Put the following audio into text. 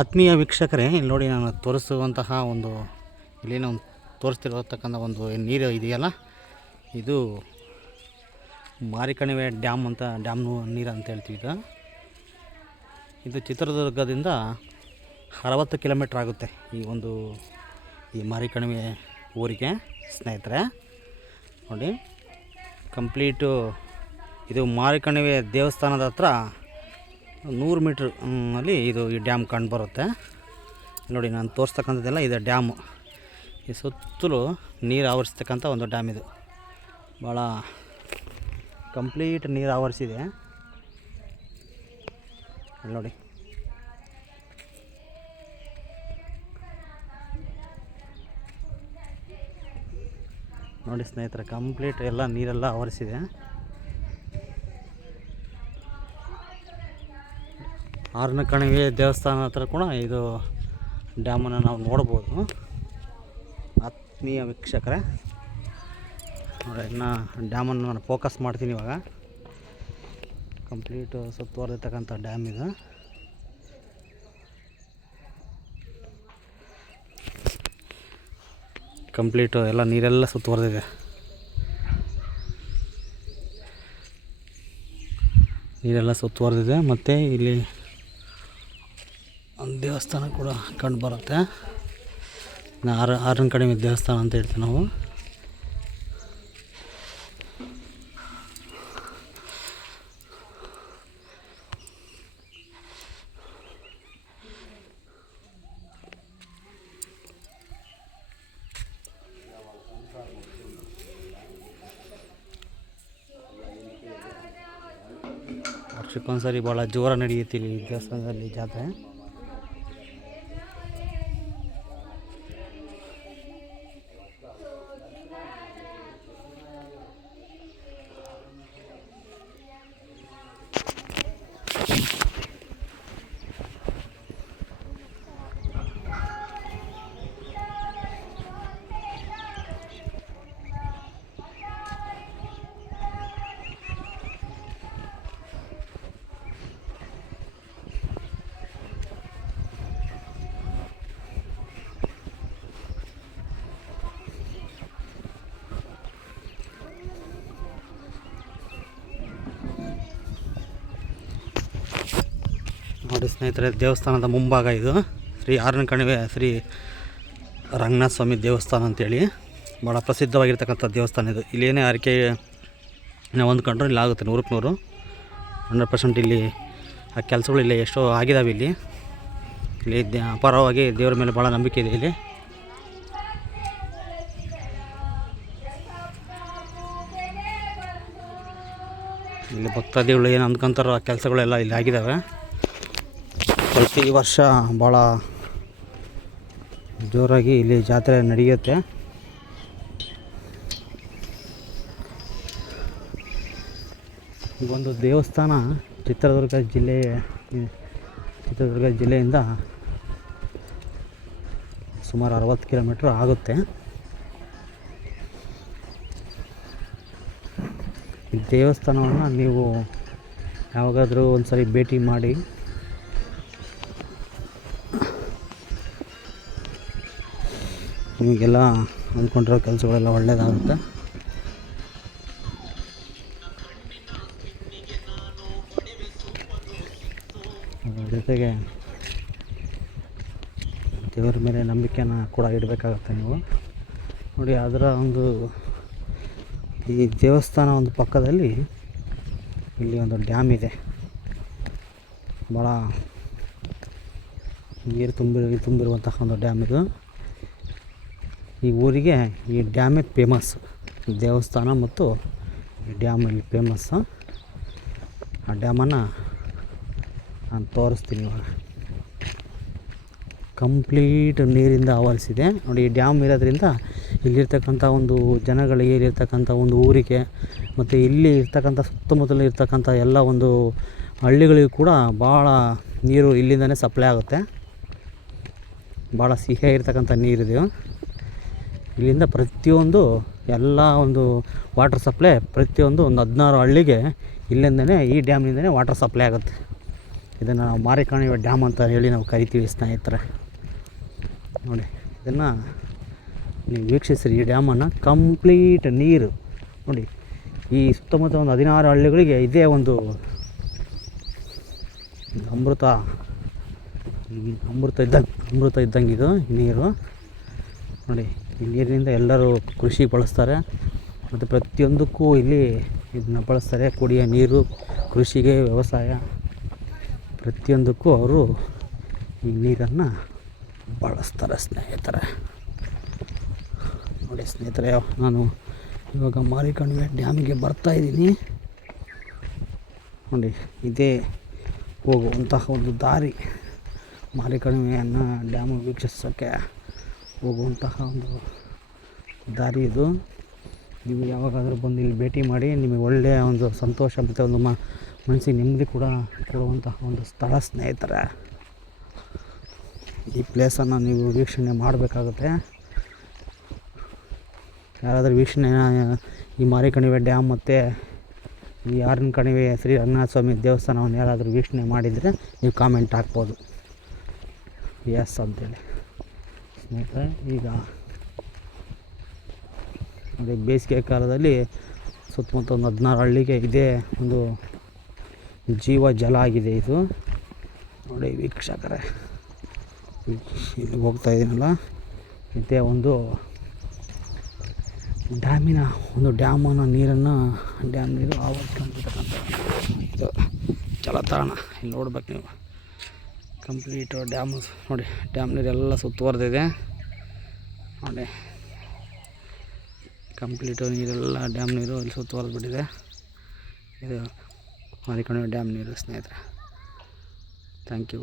ಆತ್ಮೀಯ ವೀಕ್ಷಕರೇ, ಇಲ್ಲಿ ನೋಡಿ ನಾನು ತೋರಿಸುವಂತಹ ಇಲ್ಲೇನೋ ತೋರಿಸ್ತಿರತಕ್ಕಂಥ ನೀರು ಇದೆಯಲ್ಲ, ಇದು ಮಾರಿಕಣಿವೆ ಡ್ಯಾಮ್ ನೀರು ಅಂತ ಹೇಳ್ತೀವಿ. ಇದು ಚಿತ್ರದುರ್ಗದಿಂದ 60 ಕಿಲೋಮೀಟ್ರ್ ಆಗುತ್ತೆ ಈ ಮಾರಿಕಣಿವೆ ಊರಿಗೆ ಸ್ನೇಹಿತರೆ. ನೋಡಿ ಕಂಪ್ಲೀಟು ಇದು ಮಾರಿಕಣಿವೆ ದೇವಸ್ಥಾನದ ಹತ್ರ 100 ಮೀಟ್ರ್ ಅಲ್ಲಿ ಈ ಡ್ಯಾಮ್ ಕಂಡುಬರುತ್ತೆ. ನೋಡಿ ನಾನು ತೋರಿಸ್ತಕ್ಕಂಥದ್ದೆಲ್ಲ ಇದು ಡ್ಯಾಮು. ಈ ಸುತ್ತಲೂ ನೀರು ಆವರಿಸ್ತಕ್ಕಂಥ ಒಂದು ಡ್ಯಾಮ್ ಇದು. ಭಾಳ ಕಂಪ್ಲೀಟ್ ನೀರು ಆವರಿಸಿದೆ ನೋಡಿ. ನೋಡಿ ಸ್ನೇಹಿತರೆ, ಕಂಪ್ಲೀಟ್ ಎಲ್ಲ ನೀರೆಲ್ಲ ಆವರಿಸಿದೆ. ಆರನಕಣಿವೆ ದೇವಸ್ಥಾನ ಹತ್ರ ಕೂಡ ಇದು ಡ್ಯಾಮನ್ನು ನಾವು ನೋಡ್ಬೋದು. ಆತ್ಮೀಯ ವೀಕ್ಷಕರೇ, ನೋಡಿ ಇನ್ನು ಡ್ಯಾಮನ್ನು ನಾನು ಫೋಕಸ್ ಮಾಡ್ತೀನಿ ಇವಾಗ. ಕಂಪ್ಲೀಟು ಸುತ್ತುವರೆದಿರ್ತಕ್ಕಂಥ ಡ್ಯಾಮ್ ಇದು. ಕಂಪ್ಲೀಟು ಎಲ್ಲ ನೀರೆಲ್ಲ ಸುತ್ತುವರೆದಿದೆ. ಮತ್ತು ಇಲ್ಲಿ ಒಂದು ದೇವಸ್ಥಾನ ಕೂಡ ಕಂಡು ಬರುತ್ತೆ. ಆರನಕಣಿವೆ ದೇವಸ್ಥಾನ ಅಂತ ಹೇಳ್ತೀವಿ ನಾವು. ವರ್ಷಕ್ಕೊಂದ್ಸರಿ ಭಾಳ ಜೋರ ನಡೆಯುತ್ತೆ ಇಲ್ಲಿ ದೇವಸ್ಥಾನದಲ್ಲಿ ಜಾತ್ರೆ. ನೋಡಿ ಸ್ನೇಹಿತರೆ, ದೇವಸ್ಥಾನದ ಮುಂಭಾಗ ಇದು. ಶ್ರೀ ಆರನಕಣಿವೆ ಶ್ರೀ ರಂಗನಾಥ ಸ್ವಾಮಿ ದೇವಸ್ಥಾನ ಅಂತೇಳಿ ಭಾಳ ಪ್ರಸಿದ್ಧವಾಗಿರ್ತಕ್ಕಂಥ ದೇವಸ್ಥಾನ ಇದು. ಇಲ್ಲಿ ಏನೇ ಆರೈಕೆ ನಾವು ಹೊಂದ್ಕೊಂಡ್ರೆ ಇಲ್ಲಿ ಆಗುತ್ತೆ 100% 100%. ಇಲ್ಲಿ ಆ ಕೆಲಸಗಳು ಇಲ್ಲಿ ಎಷ್ಟೋ ಆಗಿದ್ದಾವೆ. ಇಲ್ಲಿ ಅಪಾರವಾಗಿ ದೇವರ ಮೇಲೆ ಭಾಳ ನಂಬಿಕೆ ಇದೆ. ಇಲ್ಲಿ ಭಕ್ತಾದಿಗಳು ಏನು ಅಂದ್ಕೊಂತಾರೋ ಆ ಕೆಲಸಗಳೆಲ್ಲ ಇಲ್ಲಿ ಆಗಿದ್ದಾವೆ. ಪ್ರತಿ ವರ್ಷ ಭಾಳ ಜೋರಾಗಿ ಇಲ್ಲಿ ಜಾತ್ರೆ ನಡೆಯುತ್ತೆ. ಒಂದು ದೇವಸ್ಥಾನ ಚಿತ್ರದುರ್ಗ ಜಿಲ್ಲೆಯಿಂದ ಸುಮಾರು 60 ಕಿಲೋಮೀಟ್ರ್ ಆಗುತ್ತೆ. ಈ ದೇವಸ್ಥಾನವನ್ನು ನೀವು ಯಾವಾಗಾದರೂ ಒಂದು ಸರಿ ಭೇಟಿ ಮಾಡಿ ನಿಮಗೆಲ್ಲ ಅಂದ್ಕೊಂಡಿರೋ ಕೆಲಸಗಳೆಲ್ಲ ಒಳ್ಳೆಯದಾಗುತ್ತೆ. ಅದರ ಜೊತೆಗೆ ದೇವರ ಮೇಲೆ ನಂಬಿಕೆನ ಕೂಡ ಇಡಬೇಕಾಗುತ್ತೆ ನೀವು. ನೋಡಿ ಅದರ ಈ ದೇವಸ್ಥಾನ ಒಂದು ಪಕ್ಕದಲ್ಲಿ ಇಲ್ಲಿ ಒಂದು ಡ್ಯಾಮ್ ಇದೆ. ಭಾಳ ನೀರು ತುಂಬಿರುವಂತಹ ಒಂದು ಡ್ಯಾಮ್ ಇದು. ಈ ಊರಿಗೆ ಈ ಡ್ಯಾಮೇ ಫೇಮಸ್. ದೇವಸ್ಥಾನ ಮತ್ತು ಈ ಡ್ಯಾಮ್ ಇಲ್ಲಿ ಫೇಮಸ್ಸು. ಆ ಡ್ಯಾಮನ್ನು ನಾನು ತೋರಿಸ್ತೀನಿ ಇವಾಗ. ಕಂಪ್ಲೀಟ್ ನೀರಿಂದ ಆವರಿಸಿದೆ ನೋಡಿ. ಈ ಡ್ಯಾಮ್ ಇರೋದ್ರಿಂದ ಇಲ್ಲಿರ್ತಕ್ಕಂಥ ಜನಗಳಿಗೆ, ಇಲ್ಲಿರ್ತಕ್ಕಂಥ ಊರಿಗೆ ಮತ್ತು ಇಲ್ಲಿ ಇರ್ತಕ್ಕಂಥ ಸುತ್ತಮುತ್ತಲು ಇರ್ತಕ್ಕಂಥ ಎಲ್ಲ ಹಳ್ಳಿಗಳಿಗೂ ಕೂಡ ಭಾಳ ನೀರು ಇಲ್ಲಿಂದನೇ ಸಪ್ಲೈ ಆಗುತ್ತೆ. ಭಾಳ ಸಿಹಿಯಾಗಿರ್ತಕ್ಕಂಥ ನೀರಿದೆ. ಇಲ್ಲಿಂದ ಪ್ರತಿಯೊಂದು ಎಲ್ಲ ವಾಟರ್ ಸಪ್ಲೈ ಪ್ರತಿಯೊಂದು 16 ಹಳ್ಳಿಗೆ ಇಲ್ಲಿಂದನೇ, ಈ ಡ್ಯಾಮ್ನಿಂದನೇ ವಾಟರ್ ಸಪ್ಲೈ ಆಗುತ್ತೆ. ಇದನ್ನು ನಾವು ಮಾರಿಕಣಿವೆ ಡ್ಯಾಮ್ ಅಂತ ಹೇಳಿ ನಾವು ಕರಿತೀವಿ ಸ್ನೇಹಿತರೆ. ನೋಡಿ ಇದನ್ನು ನೀವು ವೀಕ್ಷಿಸ್ರಿ. ಈ ಡ್ಯಾಮನ್ನು ಕಂಪ್ಲೀಟ್ ನೀರು ನೋಡಿ, ಈ ಸುತ್ತಮುತ್ತ ಒಂದು 16 ಹಳ್ಳಿಗಳಿಗೆ ಇದೇ ಒಂದು ಅಮೃತ ಇದ್ದಂಗೆ ಇದು ನೀರು. ನೋಡಿ ಈ ನೀರಿನಿಂದ ಎಲ್ಲರೂ ಕೃಷಿ ಬಳಸ್ತಾರೆ ಮತ್ತು ಪ್ರತಿಯೊಂದಕ್ಕೂ ಇಲ್ಲಿ ಇದನ್ನ ಬಳಸ್ತಾರೆ. ಕುಡಿಯೋ ನೀರು, ಕೃಷಿಗೆ, ವ್ಯವಸಾಯ ಪ್ರತಿಯೊಂದಕ್ಕೂ ಅವರು ಈ ನೀರನ್ನು ಬಳಸ್ತಾರೆ ಸ್ನೇಹಿತರೆ. ನೋಡಿ ಸ್ನೇಹಿತರೆ, ನಾನು ಇವಾಗ ಮಾರಿಕಣಿವೆ ಡ್ಯಾಮಿಗೆ ಬರ್ತಾಯಿದ್ದೀನಿ. ನೋಡಿ ಇದೇ ಹೋಗುವಂತಹ ಒಂದು ದಾರಿ, ಮಾರಿಕಣಿವೆಯನ್ನು ಡ್ಯಾಮು ವೀಕ್ಷಿಸೋಕ್ಕೆ ಹೋಗುವಂತಹ ಒಂದು ದಾರಿ ಇದು. ನೀವು ಯಾವಾಗಾದರೂ ಬಂದು ಇಲ್ಲಿ ಭೇಟಿ ಮಾಡಿ, ನಿಮಗೆ ಒಳ್ಳೆಯ ಒಂದು ಸಂತೋಷ ಮತ್ತು ಒಂದು ಮನಸ್ಸಿಗೆ ನೆಮ್ಮದಿ ಕೂಡ ಕೊಡುವಂತಹ ಒಂದು ಸ್ಥಳ ಸ್ನೇಹಿತರೆ. ಈ ಪ್ಲೇಸನ್ನು ನೀವು ವೀಕ್ಷಣೆ ಮಾಡಬೇಕಾಗುತ್ತೆ. ಯಾರಾದರೂ ವೀಕ್ಷಣೆ ಈ ಮಾರಿಕಣಿವೆ ಡ್ಯಾಮ್ ಮತ್ತು ಈ ಆರನ ಕಣಿವೆ ಶ್ರೀ ರಂಗನಾಥ ಸ್ವಾಮಿ ದೇವಸ್ಥಾನವನ್ನು ಯಾರಾದರೂ ವೀಕ್ಷಣೆ ಮಾಡಿದರೆ ನೀವು ಕಾಮೆಂಟ್ ಹಾಕ್ಬೋದು ಎಸ್ ಅಂತೇಳಿ ಸ್ನೇಹಿತರೆ. ಈಗ ಅದೇ ಬೇಸಿಗೆ ಕಾಲದಲ್ಲಿ ಸುತ್ತಮುತ್ತ ಒಂದು 16 ಹಳ್ಳಿಗೆ ಇದೇ ಒಂದು ಜೀವ ಜಲ ಆಗಿದೆ ಇದು. ನೋಡಿ ವೀಕ್ಷಕರೇ, ಇಲ್ಲಿ ಹೋಗ್ತಾ ಇದ್ದೀನಲ್ಲ, ಇದೇ ಒಂದು ಡ್ಯಾಮನ್ನು ಡ್ಯಾಮ್ ನೀರು ಆವರಿಸ್ಕೊಂಡಿರ್ತಕ್ಕಂಥ ಇದು ಜಲತಾಣ. ಇಲ್ಲಿ ನೋಡ್ಬೇಕು ನೀವು, ಕಂಪ್ಲೀಟು ಡ್ಯಾಮು ನೋಡಿ, ಡ್ಯಾಮ್ ನೀರೆಲ್ಲ ಸುತ್ತುವರೆದಿದೆ ನೋಡಿ. ಕಂಪ್ಲೀಟು ನೀರೆಲ್ಲ ಡ್ಯಾಮ್ ನೀರು ಇಲ್ಲಿ ಸುತ್ತುವರೆದ್ಬಿಟ್ಟಿದೆ. ಇದು ಮಾರಿಕಣಿವೆ ಡ್ಯಾಮ್ ನೀರು ಸ್ನೇಹಿತರೆ. Thank you.